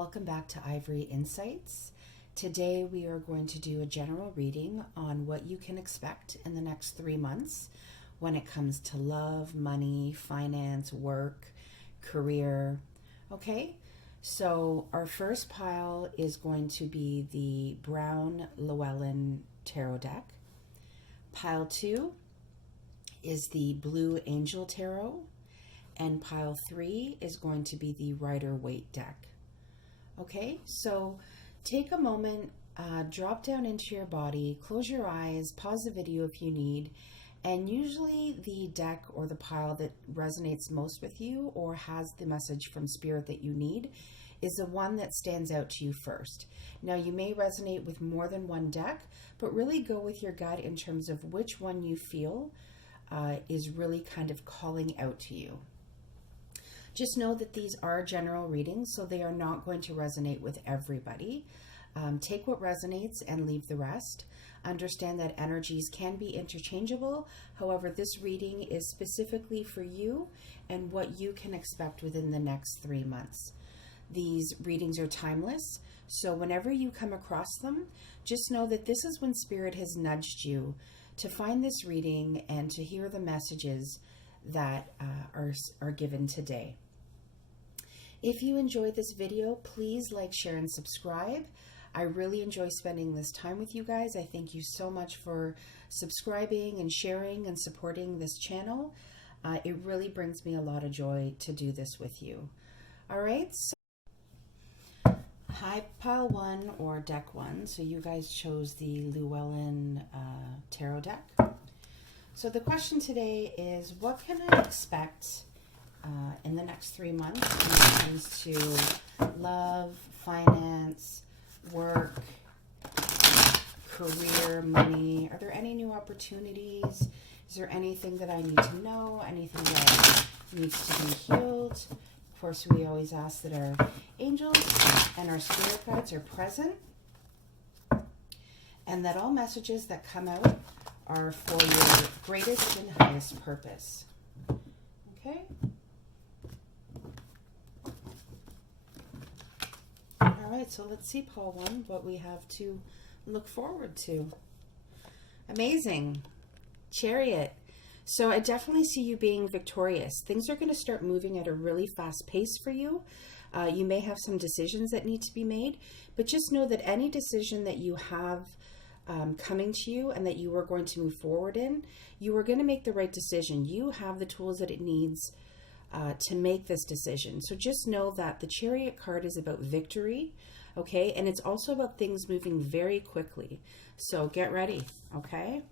welcome back to Ivory Insights. Today we are going to do a general reading on what you can expect in the next 3 months when it comes to love, money, finance, work, career. Okay, so our first pile is going to be the Brown Llewellyn Tarot deck. Pile 2 is the Blue Angel Tarot. And pile 3 is going to be the Rider-Waite deck. Okay, so take a moment, drop down into your body, close your eyes, pause the video if you need, and usually the deck or the pile that resonates most with you or has the message from Spirit that you need is the one that stands out to you first. Now, you may resonate with more than one deck, but really go with your gut in terms of which one you feel is really kind of calling out to you. Just know that these are general readings, so they are not going to resonate with everybody. Take what resonates and leave the rest. Understand that energies can be interchangeable. However, this reading is specifically for you and what you can expect within the next 3 months. These readings are timeless, so whenever you come across them, just know that this is when Spirit has nudged you to find this reading and to hear the messages that are given today. If you enjoyed this video, please like, share, and subscribe. I really enjoy spending this time with you guys. I thank you so much for subscribing and sharing and supporting this channel. It really brings me a lot of joy to do this with you. All right. So, hi, pile 1 or deck 1. So you guys chose the Llewellyn Tarot deck. So the question today is, what can I expect in the next 3 months when it comes to love, finance, work, career, money? Are there any new opportunities? Is there anything that I need to know? Anything that needs to be healed? Of course, we always ask that our angels and our spirit guides are present, and that all messages that come out are for your greatest and highest purpose. Okay? All right, so let's see, pile 1, what we have to look forward to. Amazing. Chariot. So I definitely see you being victorious. Things are going to start moving at a really fast pace for you. You may have some decisions that need to be made, but just know that any decision that you have coming to you and that you are going to move forward in, you are going to make the right decision. You have the tools that it needs to make this decision. So just know that the Chariot card is about victory, okay? And it's also about things moving very quickly. So get ready, okay?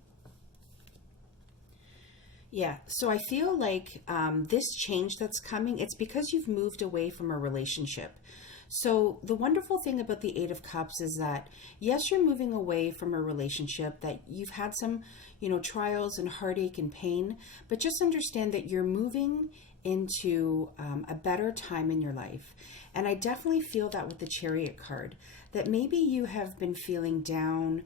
Yeah, so I feel like this change that's coming, it's because you've moved away from a relationship. So the wonderful thing about the 8 of Cups is that, yes, you're moving away from a relationship, that you've had some, trials and heartache and pain, but just understand that you're moving into a better time in your life. And I definitely feel that with the Chariot card, that maybe you have been feeling down,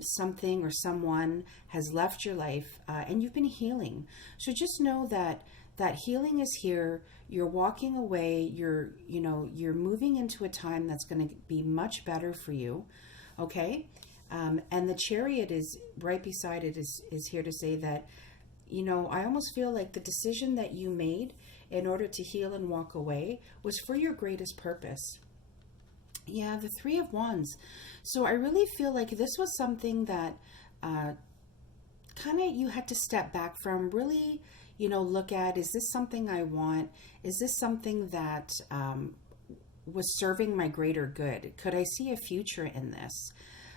something or someone has left your life, and you've been healing. So just know that healing is here. You're walking away. You're moving into a time that's going to be much better for you. Okay. And the Chariot is right beside it is here to say that, I almost feel like the decision that you made in order to heal and walk away was for your greatest purpose. Yeah, the 3 of Wands. So I really feel like this was something that kind of you had to step back from, really, look at, is this something I want? Is this something that was serving my greater good? Could I see a future in this?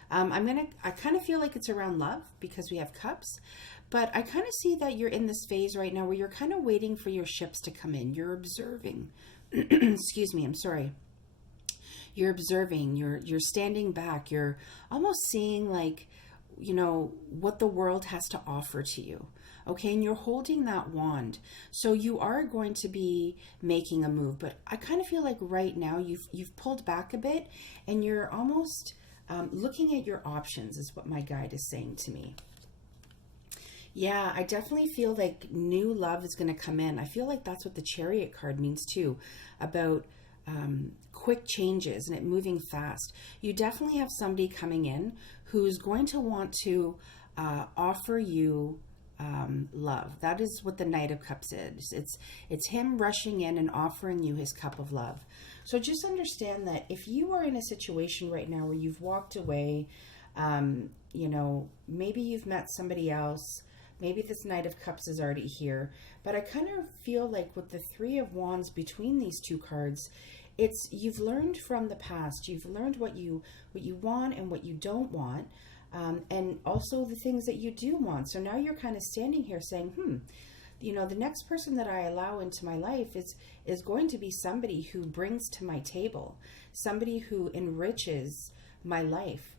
I kind of feel like it's around love because we have cups, but I kind of see that you're in this phase right now where you're kind of waiting for your ships to come in. You're observing. Excuse me, I'm sorry. You're observing, you're standing back, you're almost seeing like, what the world has to offer to you. Okay, and you're holding that wand. So you are going to be making a move, but I kind of feel like right now you've pulled back a bit and you're almost looking at your options is what my guide is saying to me. Yeah, I definitely feel like new love is going to come in. I feel like that's what the Chariot card means too, about quick changes and it moving fast. You definitely have somebody coming in who's going to want to offer you love. That is what the Knight of Cups is. It's him rushing in and offering you his cup of love. So just understand that if you are in a situation right now where you've walked away, maybe you've met somebody else, maybe this Knight of Cups is already here, but I kind of feel like with the Three of Wands between these two cards, it's you've learned from the past. You've learned what you want and what you don't want, and also the things that you do want. So now you're kind of standing here saying, the next person that I allow into my life is going to be somebody who brings to my table, somebody who enriches my life,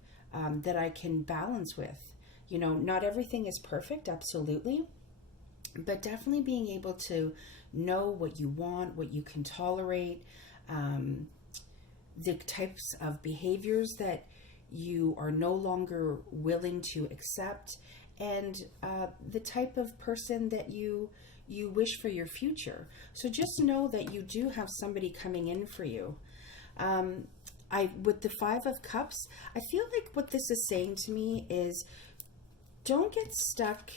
that I can balance with. Not everything is perfect, absolutely, but definitely being able to know what you want, what you can tolerate, the types of behaviors that you are no longer willing to accept, and the type of person that you wish for your future. So just know that you do have somebody coming in for you. With the Five of Cups, I feel like what this is saying to me is don't get stuck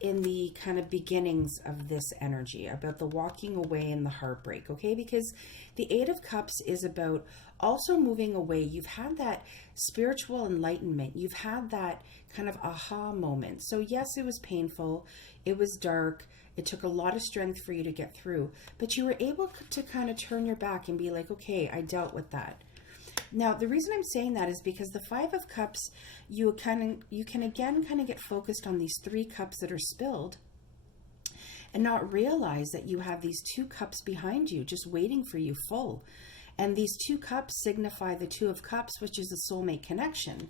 in the kind of beginnings of this energy about the walking away and the heartbreak, okay? Because the Eight of Cups is about also moving away. You've had that spiritual enlightenment. You've had that kind of aha moment. So yes, it was painful. It was dark. It took a lot of strength for you to get through, but you were able to kind of turn your back and be like, okay, I dealt with that. Now, the reason I'm saying that is because the Five of Cups, you can again kind of get focused on these three cups that are spilled and not realize that you have these two cups behind you just waiting for you full. And these two cups signify the Two of Cups, which is a soulmate connection.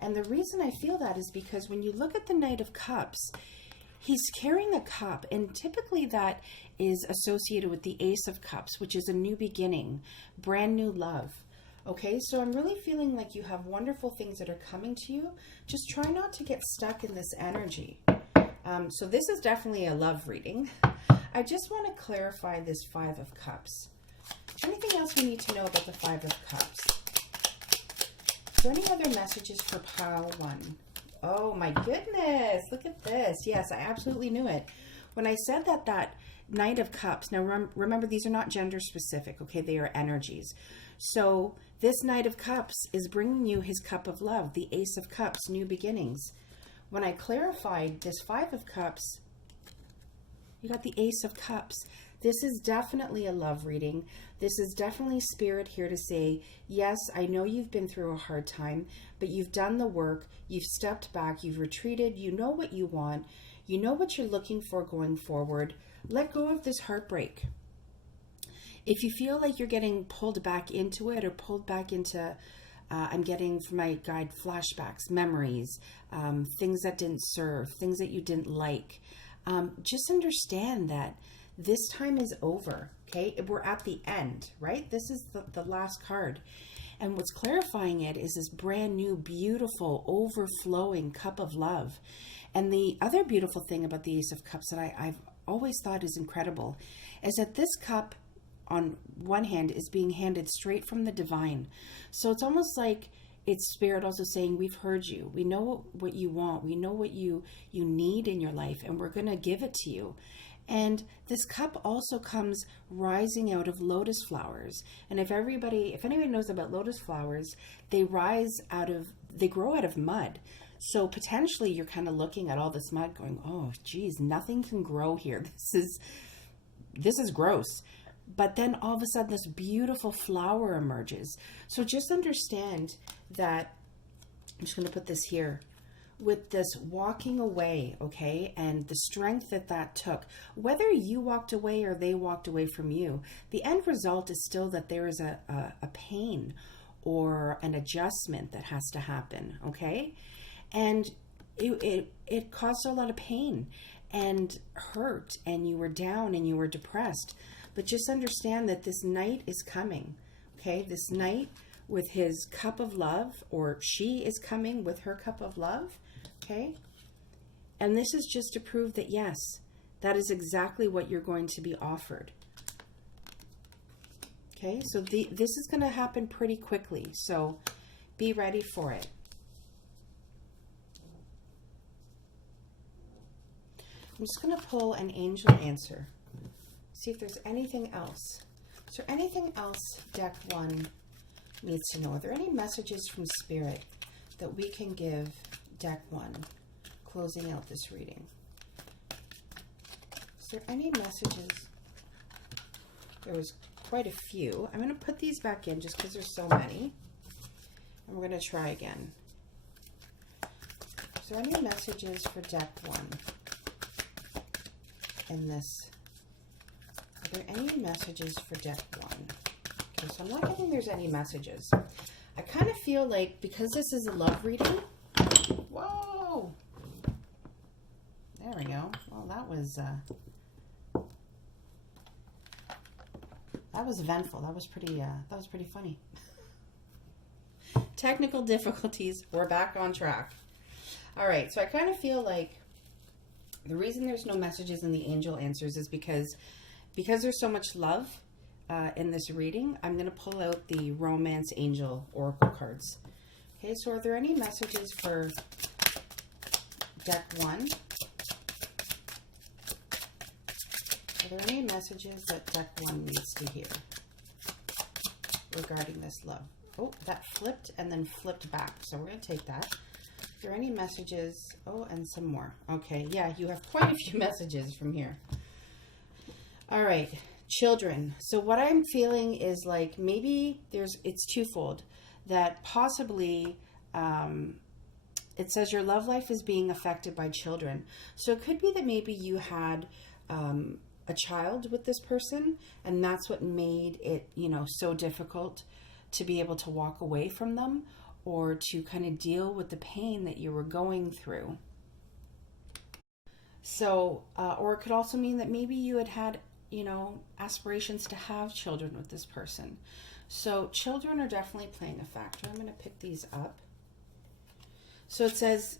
And the reason I feel that is because when you look at the Knight of Cups, he's carrying a cup, and typically that is associated with the Ace of Cups, which is a new beginning, brand new love. Okay, so I'm really feeling like you have wonderful things that are coming to you. Just try not to get stuck in this energy. So this is definitely a love reading. I just want to clarify this Five of Cups. Anything else we need to know about the Five of Cups? Is there any other messages for pile one? Oh my goodness, look at this. Yes, I absolutely knew it. When I said that Knight of Cups, now remember these are not gender specific, okay? They are energies. So this Knight of Cups is bringing you his cup of love, the Ace of Cups, new beginnings. When I clarified this Five of Cups, you got the Ace of Cups. This is definitely a love reading. This is definitely Spirit here to say, yes, I know you've been through a hard time, but you've done the work, you've stepped back, you've retreated, you know what you want, you know what you're looking for going forward. Let go of this heartbreak. If you feel like you're getting pulled back into it or pulled back into, I'm getting from my guide flashbacks, memories, things that didn't serve, things that you didn't like, just understand that this time is over, okay? We're at the end, right? This is the last card. And what's clarifying it is this brand new, beautiful, overflowing cup of love. And the other beautiful thing about the Ace of Cups that I've always thought is incredible is that this cup, on one hand, is being handed straight from the divine. So it's almost like it's Spirit also saying, we've heard you. We know what you want. We know what you need in your life, and we're going to give it to you. And this cup also comes rising out of lotus flowers. And if anybody knows about lotus flowers, they grow out of mud. So potentially you're kind of looking at all this mud going, oh, geez, nothing can grow here. This is gross. But then all of a sudden this beautiful flower emerges. So just understand that, I'm just going to put this here, with this walking away, okay, and the strength that took, whether you walked away or they walked away from you, the end result is still that there is a pain or an adjustment that has to happen, okay? And it caused a lot of pain and hurt, and you were down and you were depressed. But just understand that this Knight is coming, okay? This Knight with his cup of love, or she is coming with her cup of love, okay? And this is just to prove that, yes, that is exactly what you're going to be offered. Okay, so this is going to happen pretty quickly, so be ready for it. I'm just going to pull an angel answer. See if there's anything else. Is there anything else deck 1 needs to know? Are there any messages from Spirit that we can give deck 1, closing out this reading? Is there any messages? There was quite a few. I'm going to put these back in just because there's so many. And we're going to try again. Is there any messages for deck 1 in this? Are there any messages for deck 1? Okay, so I'm not getting there's any messages. I kind of feel like because this is a love reading. Whoa! There we go. Well, that was eventful. That was pretty funny. Technical difficulties. We're back on track. All right. So I kind of feel like the reason there's no messages in the angel answers is because there's so much love in this reading. I'm going to pull out the Romance Angel Oracle cards. Okay. So are there any messages for deck 1? Are there any messages that deck 1 needs to hear regarding this love? Oh, that flipped and then flipped back. So we're going to take that. Are there any messages? Oh, and some more. Okay, yeah, you have quite a few messages from here. All right, children. So what I'm feeling is like maybe it's twofold. That possibly it says your love life is being affected by children. So it could be that maybe you had a child with this person, and that's what made it, so difficult to be able to walk away from them or to kind of deal with the pain that you were going through. So, or it could also mean that maybe you had, aspirations to have children with this person. So children are definitely playing a factor. I'm going to pick these up. So it says,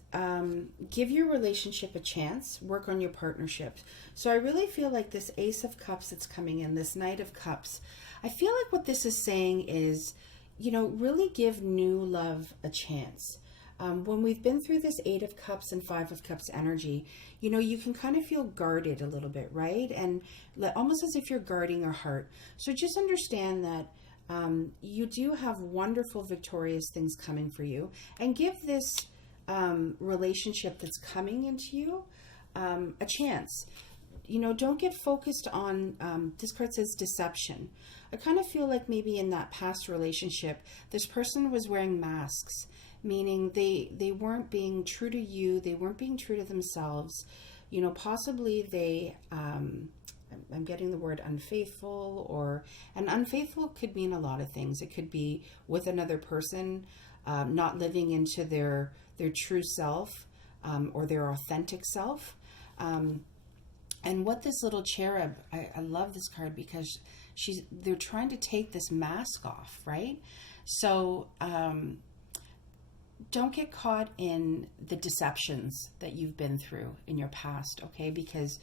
give your relationship a chance, work on your partnership. So I really feel like this Ace of Cups that's coming in, this Knight of Cups, I feel like what this is saying is, really give new love a chance. When we've been through this 8 of Cups and 5 of Cups energy, you can kind of feel guarded a little bit, right? And almost as if you're guarding your heart. So just understand that you do have wonderful, victorious things coming for you, and give this relationship that's coming into you a chance. Don't get focused on, this card says deception. I kind of feel like maybe in that past relationship, this person was wearing masks, meaning they weren't being true to you. They weren't being true to themselves. Possibly they, I'm getting the word unfaithful, and unfaithful could mean a lot of things. It could be with another person, not living into their true self, or their authentic self. And what this little cherub, I love this card because they're trying to take this mask off, right? So don't get caught in the deceptions that you've been through in your past, okay? Because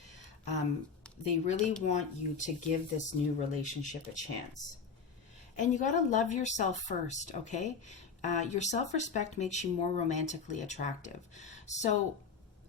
they really want you to give this new relationship a chance. And you got to love yourself first, okay? Your self-respect makes you more romantically attractive. So,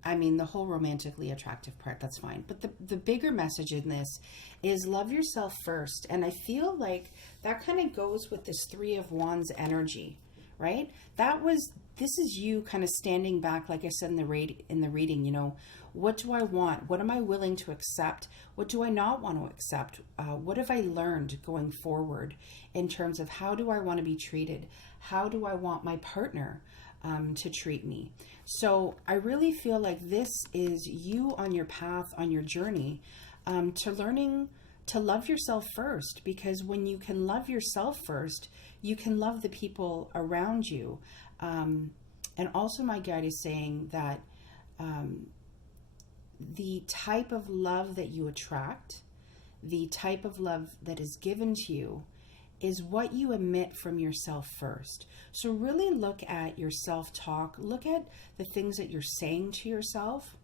the whole romantically attractive part, that's fine. But the bigger message in this is love yourself first. And I feel like that kind of goes with this 3 of Wands energy, right? This is you kind of standing back, like I said in the reading, what do I want? What am I willing to accept? What do I not want to accept? What have I learned going forward in terms of how do I want to be treated? How do I want my partner to treat me? So I really feel like this is you on your path, on your journey to learning to love yourself first, because when you can love yourself first, you can love the people around you. And also my guide is saying that the type of love that you attract, the type of love that is given to you, is what you emit from yourself first. So really look at your self-talk, look at the things that you're saying to yourself.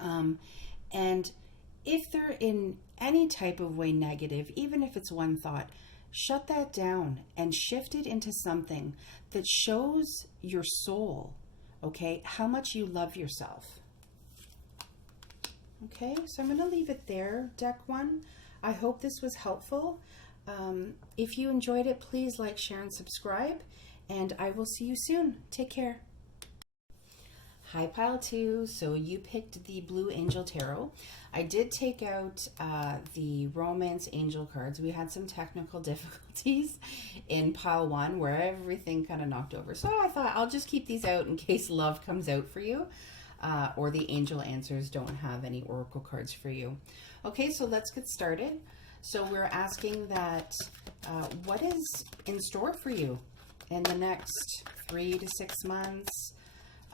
And if they're in any type of way negative, even if it's one thought, shut that down and shift it into something that shows your soul, okay, how much you love yourself. Okay, so I'm going to leave it there, deck one. I hope this was helpful. If you enjoyed it, please like, share, and subscribe, and I will see you soon. Take care. Hi, Pile 2. So you picked the Blue Angel Tarot. I did take out the Romance Angel cards. We had some technical difficulties in Pile 1 where everything kind of knocked over. So I thought I'll just keep these out in case love comes out for you, or the angel answers don't have any oracle cards for you. Okay, so let's get started. So we're asking that what is in store for you in the next 3 to 6 months?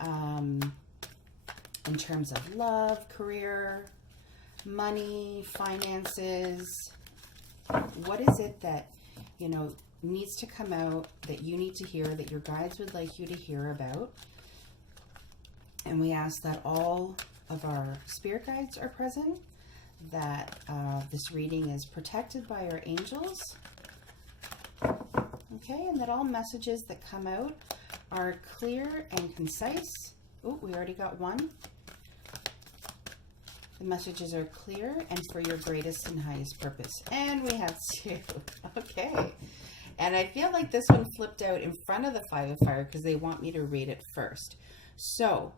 In terms of love, career, money, finances. What is it that, you know, needs to come out, that you need to hear, that your guides would like you to hear about? And we ask that all of our spirit guides are present, that this reading is protected by our angels. Okay, and that all messages that come out are clear and concise. Oh, we already got one. The messages are clear and for your greatest and highest purpose. And we have 2. Okay. And I feel like this one flipped out in front of the 5 of Fire because they want me to read it first. So,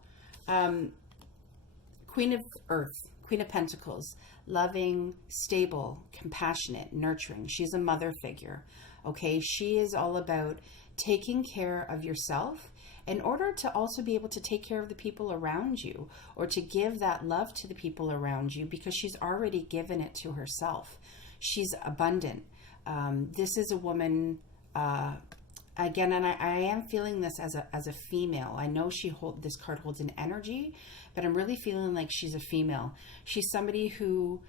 Queen of Earth, Queen of Pentacles, loving, stable, compassionate, nurturing. She's a mother figure. Okay, she is all about taking care of yourself in order to also be able to take care of the people around you, or to give that love to the people around you, because she's already given it to herself. She's abundant. This is a woman, again, and I am feeling this as a female. I know this card holds an energy, but I'm really feeling like she's a female. She's somebody who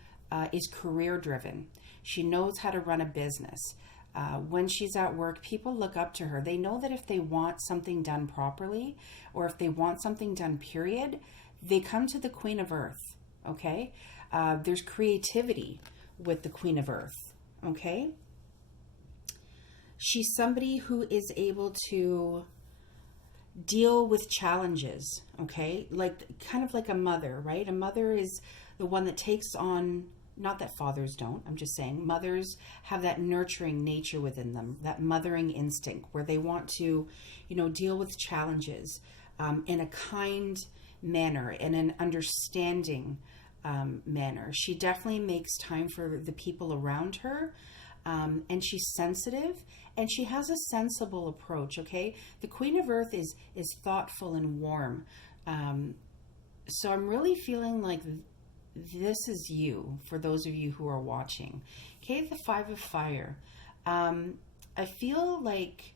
is career driven. She knows how to run a business. When she's at work, people look up to her. They know that if they want something done properly, or if they want something done, period, they come to the Queen of Earth, okay? There's creativity with the Queen of Earth, okay? She's somebody who is able to deal with challenges, okay? Like, kind of like a mother, right? A mother is the one that takes on, not that fathers don't, I'm just saying mothers have that nurturing nature within them, that mothering instinct where they want to, you know, deal with challenges in a kind manner, in an understanding manner. She definitely makes time for the people around her, and she's sensitive, and she has a sensible approach, okay? The Queen of Earth is thoughtful and warm. So I'm really feeling like this is you, for those of you who are watching. Okay, the 5 of Fire. I feel like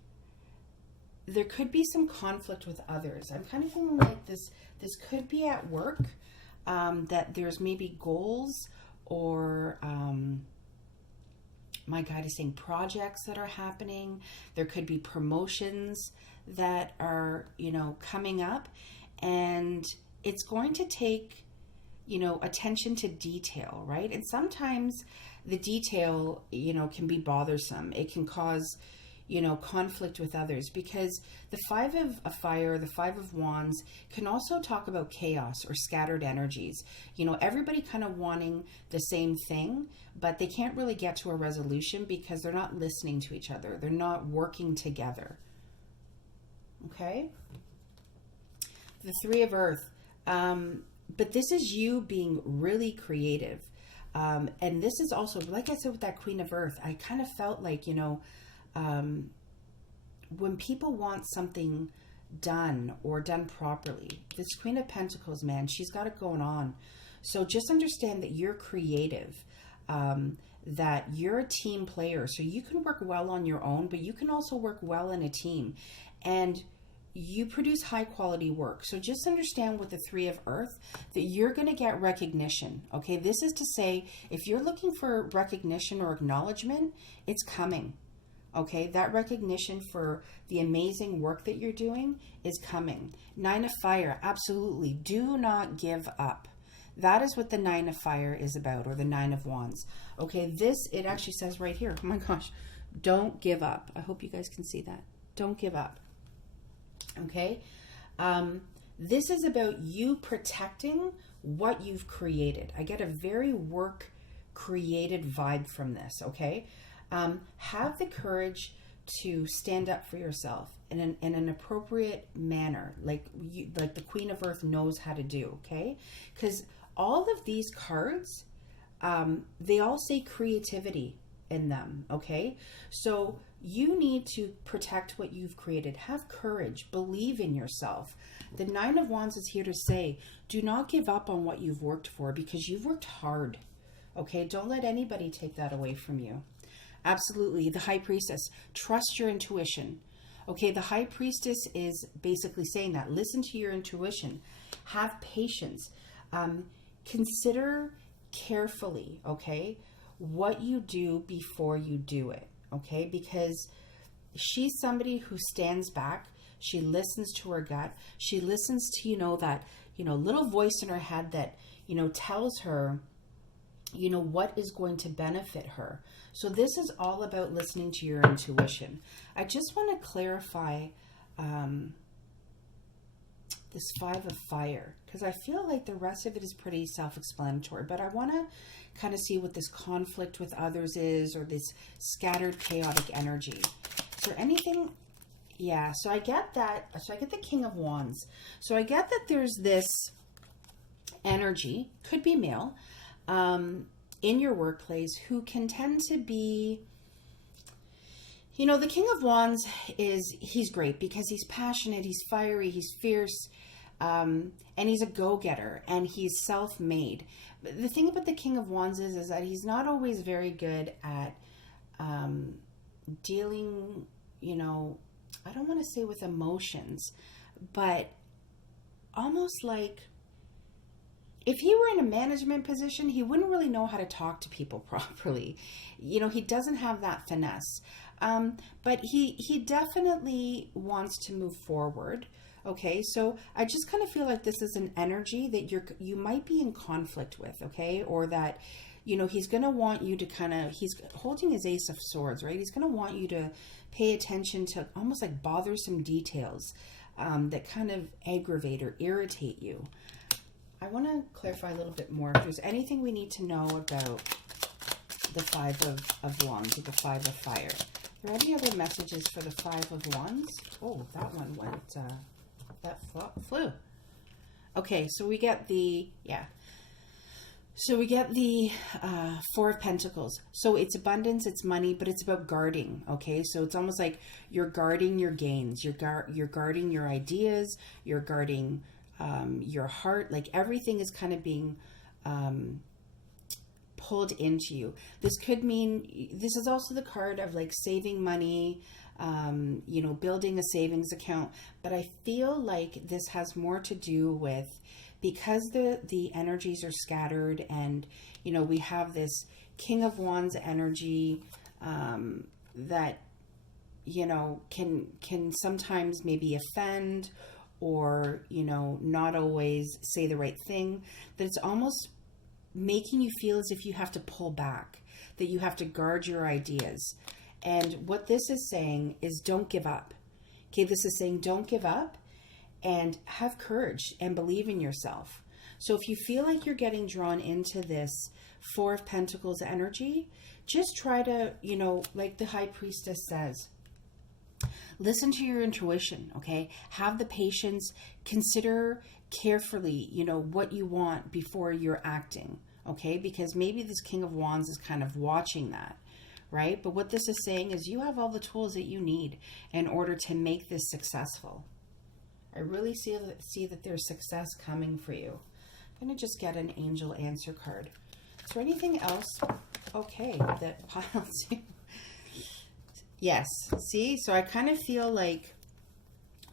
there could be some conflict with others. I'm kind of feeling like this could be at work, that there's maybe goals or my guide is saying projects that are happening. There could be promotions that are, you know, coming up, and it's going to take, you know, attention to detail, right? And sometimes the detail, you know, can be bothersome. It can cause, you know, conflict with others, because the 5 of Fire, the 5 of Wands can also talk about chaos or scattered energies. You know, everybody kind of wanting the same thing, but they can't really get to a resolution because they're not listening to each other. They're not working together. Okay? The 3 of Earth. But this is you being really creative. And this is also, like I said, with that Queen of Earth, I kind of felt like, you know, when people want something done or done properly, this Queen of Pentacles, man, she's got it going on. So just understand that you're creative, that you're a team player. So you can work well on your own, but you can also work well in a team. And you produce high quality work. So just understand with the 3 of Earth that you're going to get recognition. Okay, this is to say, if you're looking for recognition or acknowledgement, it's coming. Okay, that recognition for the amazing work that you're doing is coming. 9 of Fire, absolutely. Do not give up. That is what the 9 of Fire is about, or the 9 of Wands. Okay, this, it actually says right here, oh my gosh, Don't give up. I hope you guys can see that. Don't give up. Okay? This is about you protecting what you've created. I get a very work created vibe from this, okay? Have the courage to stand up for yourself in an appropriate manner, like the Queen of Earth knows how to do, okay? Because all of these cards, they all say creativity in them, okay? So you need to protect what you've created. Have courage. Believe in yourself. The Nine of Wands is here to say, do not give up on what you've worked for, because you've worked hard, okay? Don't let anybody take that away from you. Absolutely. The High Priestess, trust your intuition. Okay, the High Priestess is basically saying that. Listen to your intuition. Have patience. Consider carefully, okay, what you do before you do it, okay? Because she's somebody who stands back. She listens to her gut. She listens to, that, little voice in her head that, tells her, what is going to benefit her. So this is all about listening to your intuition. I just want to clarify this Five of Fire, because I feel like the rest of it is pretty self-explanatory, but I want to kind of see what this conflict with others is, or this scattered chaotic energy. Is there anything? Yeah, so I get that. So I get the King of Wands. So I get that there's this energy, could be male, in your workplace, who can tend to be, the King of Wands he's great because he's passionate, he's fiery, he's fierce, and he's a go-getter, and he's self-made. But the thing about the King of Wands is that he's not always very good at dealing, I don't want to say with emotions, but almost like, if he were in a management position, he wouldn't really know how to talk to people properly. He doesn't have that finesse. But he definitely wants to move forward. Okay, so I just kind of feel like this is an energy that you might be in conflict with, okay? Or that, he's going to want you to he's holding his Ace of Swords, right? He's going to want you to pay attention to almost like bothersome details that kind of aggravate or irritate you. I want to clarify a little bit more. If there's anything we need to know about the Five of Wands or the Five of Fire. Are there any other messages for the Five of Wands? Oh, that one went, that flew. Okay, so we get the, Four of Pentacles. So it's abundance, it's money, but it's about guarding, okay? So it's almost like you're guarding your gains. You're guarding your ideas. You're guarding your heart. Like everything is kind of being pulled into you. This could mean, this is also the card of like saving money, building a savings account. But I feel like this has more to do with, because the energies are scattered, and we have this King of Wands energy that can sometimes maybe offend, or not always say the right thing, that it's almost making you feel as if you have to pull back, that you have to guard your ideas. And what this is saying is, don't give up. Okay, this is saying don't give up, and have courage and believe in yourself. So if you feel like you're getting drawn into this Four of Pentacles energy, just try to, like the High Priestess says, listen to your intuition, okay? Have the patience. Consider carefully, what you want before you're acting, okay? Because maybe this King of Wands is kind of watching that, right? But what this is saying is you have all the tools that you need in order to make this successful. I really see that there's success coming for you. I'm going to just get an angel answer card. Is there anything else? Okay, that piles you. Yes. See, so I kind of feel like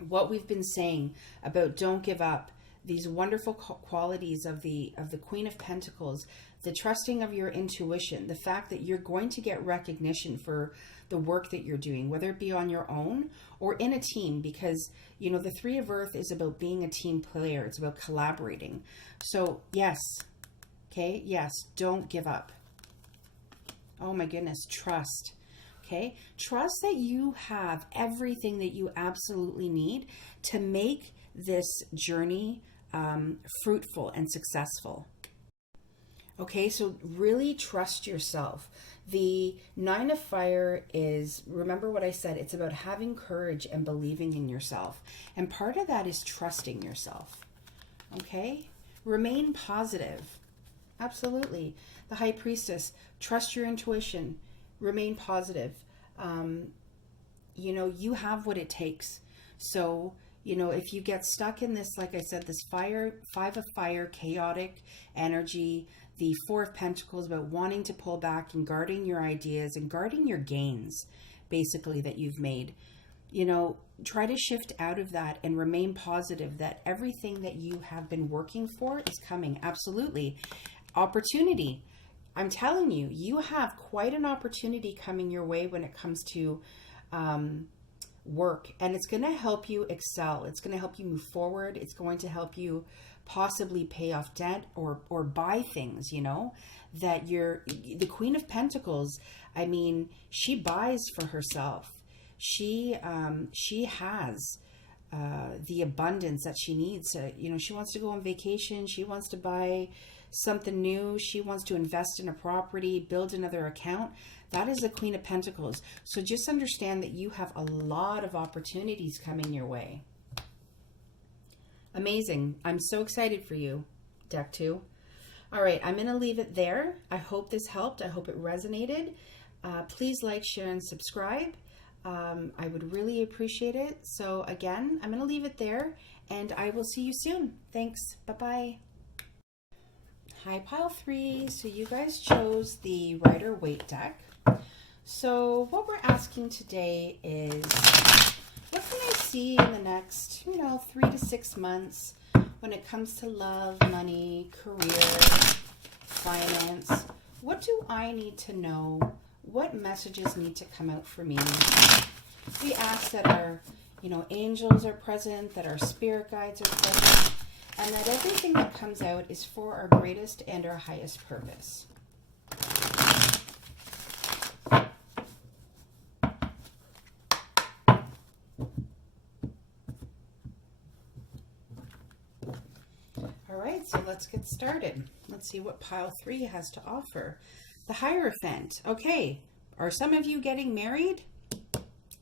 what we've been saying about don't give up, these wonderful qualities of the Queen of Pentacles, the trusting of your intuition, the fact that you're going to get recognition for the work that you're doing, whether it be on your own or in a team, because, the Three of Earth is about being a team player. It's about collaborating. So yes. Okay. Yes. Don't give up. Oh my goodness. Trust. Okay? Trust that you have everything that you absolutely need to make this journey fruitful and successful. Okay, so really trust yourself. The Nine of Fire is, remember what I said, it's about having courage and believing in yourself. And part of that is trusting yourself. Okay? Remain positive. Absolutely. The High Priestess, trust your intuition. Remain positive. You have what it takes. So, if you get stuck in this, like I said, this Five of Fire, chaotic energy, the Four of Pentacles about wanting to pull back and guarding your ideas and guarding your gains, basically, that you've made, try to shift out of that and remain positive that everything that you have been working for is coming. Absolutely. Opportunity. I'm telling you, you have quite an opportunity coming your way when it comes to work, and it's going to help you excel. It's going to help you move forward. It's going to help you possibly pay off debt or buy things, that the Queen of Pentacles, I mean, she buys for herself. She has the abundance that she needs. She wants to go on vacation. She wants to buy something new. She wants to invest in a property, build another account. That is the Queen of Pentacles. So just understand that you have a lot of opportunities coming your way. Amazing. I'm so excited for you, Deck 2. All right, I'm going to leave it there. I hope this helped. I hope it resonated. Please like, share, and subscribe. I would really appreciate it. So again, I'm going to leave it there, and I will see you soon. Thanks. Bye-bye. Hi, Pile 3. So you guys chose the Rider-Waite deck. So what we're asking today is, what can I see in the next, 3 to 6 months when it comes to love, money, career, finance? What do I need to know? What messages need to come out for me? We ask that our, angels are present, that our spirit guides are present, and that everything that comes out is for our greatest and our highest purpose. So let's get started. Let's see what Pile 3 has to offer. The Hierophant. Okay, are some of you getting married?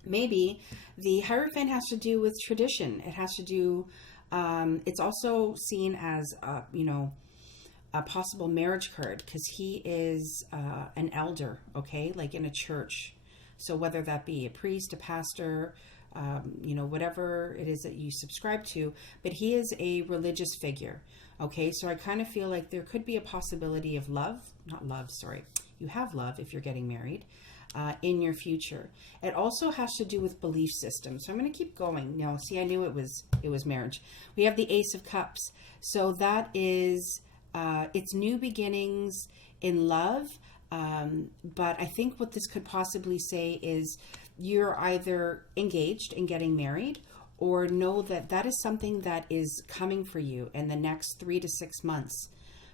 Maybe. The Hierophant has to do with tradition. It has to do, it's also seen as, a possible marriage card because he is an elder, okay, like in a church. So whether that be a priest, a pastor, whatever it is that you subscribe to, but he is a religious figure. Okay, so I kind of feel like there could be a possibility of you have love if you're getting married in your future. It also has to do with belief systems. So I'm going to keep going. Now, see, I knew it was marriage. We have the Ace of Cups. So that is, it's new beginnings in love. But I think what this could possibly say is you're either engaged and getting married, or know that that is something that is coming for you in the next 3 to 6 months.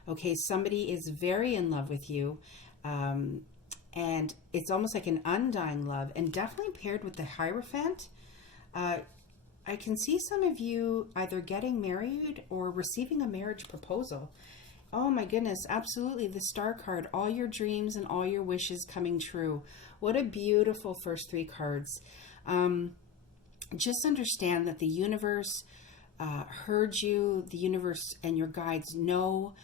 Okay, somebody is very in love with you, and it's almost like an undying love, and definitely paired with the Hierophant. I can see some of you either getting married or receiving a marriage proposal. Oh my goodness, absolutely. The Star card, all your dreams and all your wishes coming true. What a beautiful first 3 cards. Just understand that the universe heard you, the universe and your guides know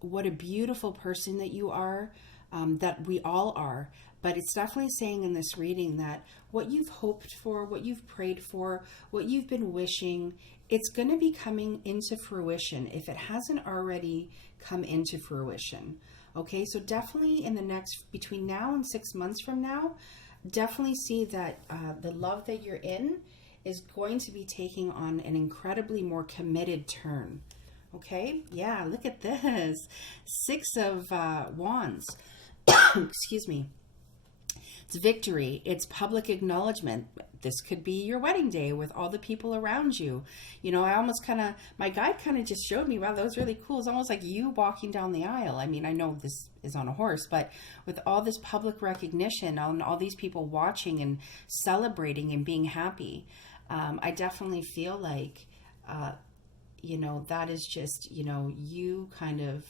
what a beautiful person that you are, that we all are. But it's definitely saying in this reading that what you've hoped for, what you've prayed for, what you've been wishing, it's going to be coming into fruition if it hasn't already come into fruition. Okay, so definitely in the next, between now and 6 months from now, definitely see that the love that you're in is going to be taking on an incredibly more committed turn. Okay, yeah, look at this. 6 of Wands. Excuse me. It's victory. It's public acknowledgement. This could be your wedding day with all the people around you. You know, I almost my guide kind of just showed me, wow, that was really cool. It's almost like you walking down the aisle. I mean, I know this is on a horse, but with all this public recognition, all these people watching and celebrating and being happy, I definitely feel like, you know, that is just, you know, you kind of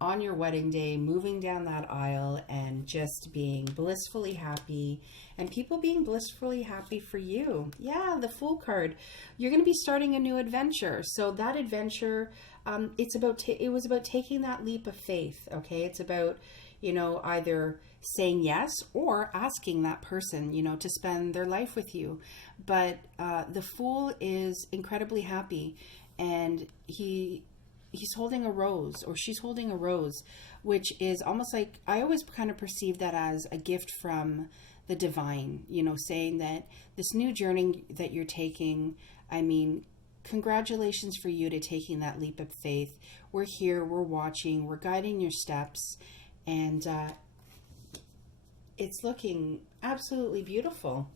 on your wedding day, moving down that aisle and just being blissfully happy, and people being blissfully happy for you. Yeah, the Fool card. You're going to be starting a new adventure. So that adventure, it was about taking that leap of faith. Okay, it's about, you know, either saying yes or asking that person, you know, to spend their life with you. But the Fool is incredibly happy, and he's holding a rose, or she's holding a rose, which is almost like, I always kind of perceive that as a gift from the divine, you know, saying that this new journey that you're taking, I mean, congratulations for you to taking that leap of faith. We're here, we're watching, we're guiding your steps, and it's looking absolutely beautiful.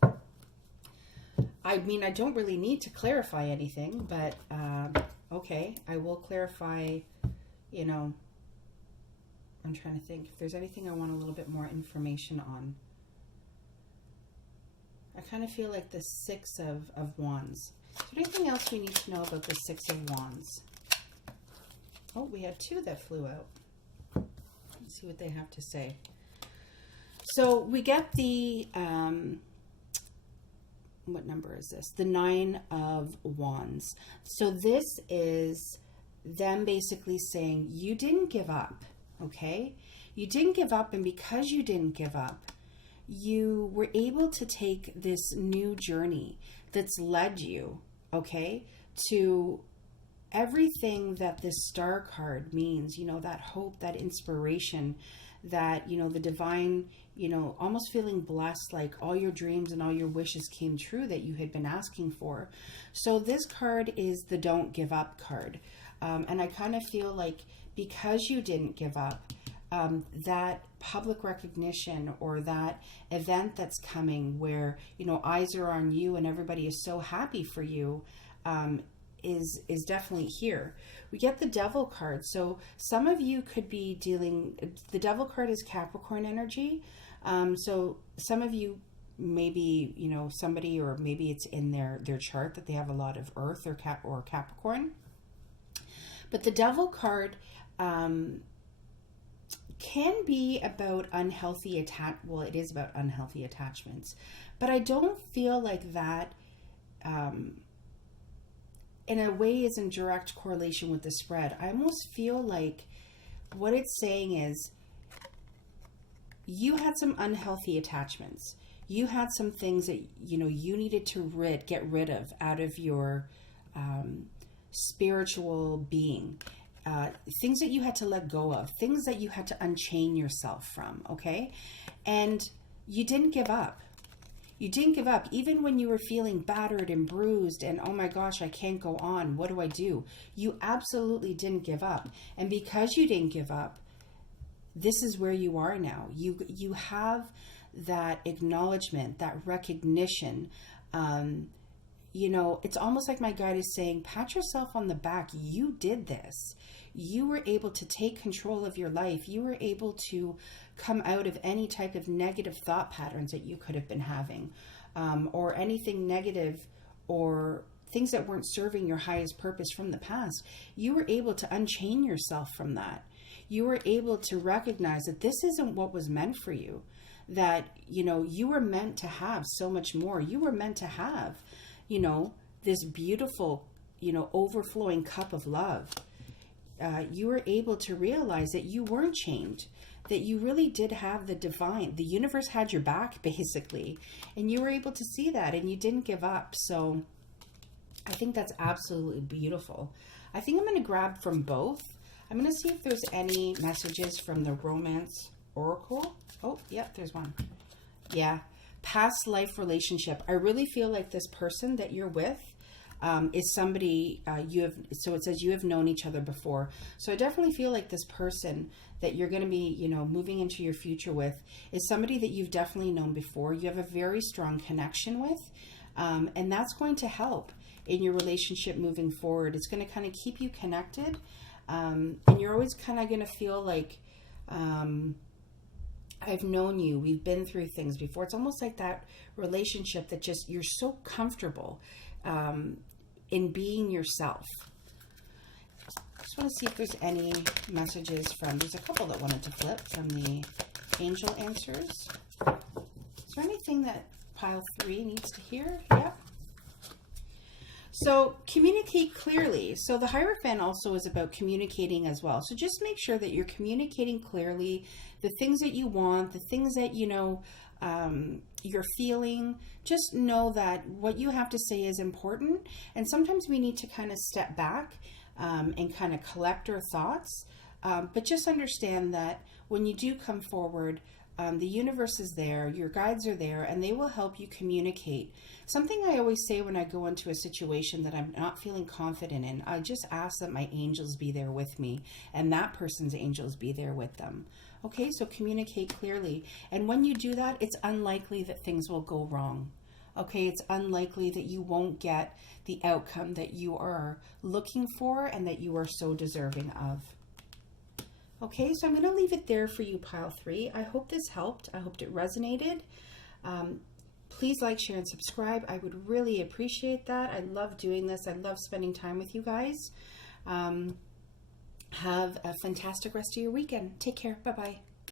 I mean, I don't really need to clarify anything, but okay, I will clarify, you know, I'm trying to think if there's anything I want a little bit more information on. I kind of feel like the Six of Wands. Is there anything else we need to know about the Six of Wands? Oh, we had two that flew out. Let's see what they have to say. So we get the, what number is this? The Nine of Wands. So this is them basically saying, you didn't give up, okay? You didn't give up, and because you didn't give up, you were able to take this new journey that's led you, okay, to everything that this Star card means, you know, that hope, that inspiration, that, you know, the divine, you know, almost feeling blessed, like all your dreams and all your wishes came true that you had been asking for. So this card is the Don't Give Up card. And I kind of feel like because you didn't give up, that public recognition or that event that's coming where, you know, eyes are on you and everybody is so happy for you, is definitely here. We get the Devil card. So some of you could be dealing, the Devil card is Capricorn energy. So some of you, maybe, you know, somebody, or maybe it's in their chart that they have a lot of Earth or Capricorn. But the Devil card can be about unhealthy well, it is about unhealthy attachments, but I don't feel like that in a way is in direct correlation with the spread. I almost feel like what it's saying is you had some unhealthy attachments. You had some things that, you know, you needed to get rid of out of your spiritual being. Things that you had to let go of, things that you had to unchain yourself from, okay? And you didn't give up. You didn't give up. Even when you were feeling battered and bruised and, oh my gosh, I can't go on. What do I do? You absolutely didn't give up. And because you didn't give up, this is where you are now. You have that acknowledgement, that recognition. You know, it's almost like my guide is saying, pat yourself on the back. You did this. You were able to take control of your life. You were able to come out of any type of negative thought patterns that you could have been having, or anything negative, or things that weren't serving your highest purpose from the past. You were able to unchain yourself from that. You were able to recognize that this isn't what was meant for you, that, you know, you were meant to have so much more. You were meant to have, you know, this beautiful, you know, overflowing cup of love. You were able to realize that you weren't chained, that you really did have the divine, the universe had your back basically, and you were able to see that, and you didn't give up. So I think that's absolutely beautiful. I think I'm going to grab from both. I'm going to see if there's any messages from the Romance Oracle. Oh, yep, there's one. Yeah. Past life relationship. I really feel like this person that you're with, is somebody so it says you have known each other before. So I definitely feel like this person that you're going to be, moving into your future with is somebody that you've definitely known before. You have a very strong connection with, and that's going to help in your relationship moving forward. It's going to kind of keep you connected, and you're always kind of going to feel like, I've known you, we've been through things before. It's almost like that relationship that just, you're so comfortable in being yourself. I just want to see if there's any messages there's a couple that wanted to flip from the angel answers. Is there anything that pile 3 needs to hear? Yep. So communicate clearly. So the Hierophant also is about communicating as well. So just make sure that you're communicating clearly the things that you want, the things that you're feeling. Just know that what you have to say is important. And sometimes we need to kind of step back and kind of collect our thoughts. But just understand that when you do come forward, the universe is there, your guides are there, and they will help you communicate. Something I always say when I go into a situation that I'm not feeling confident in, I just ask that my angels be there with me and that person's angels be there with them. Okay, so communicate clearly. And when you do that, it's unlikely that things will go wrong. Okay, it's unlikely that you won't get the outcome that you are looking for and that you are so deserving of. Okay, so I'm going to leave it there for you, pile 3. I hope this helped. I hope it resonated. Please like, share, and subscribe. I would really appreciate that. I love doing this. I love spending time with you guys. Have a fantastic rest of your weekend. Take care. Bye-bye.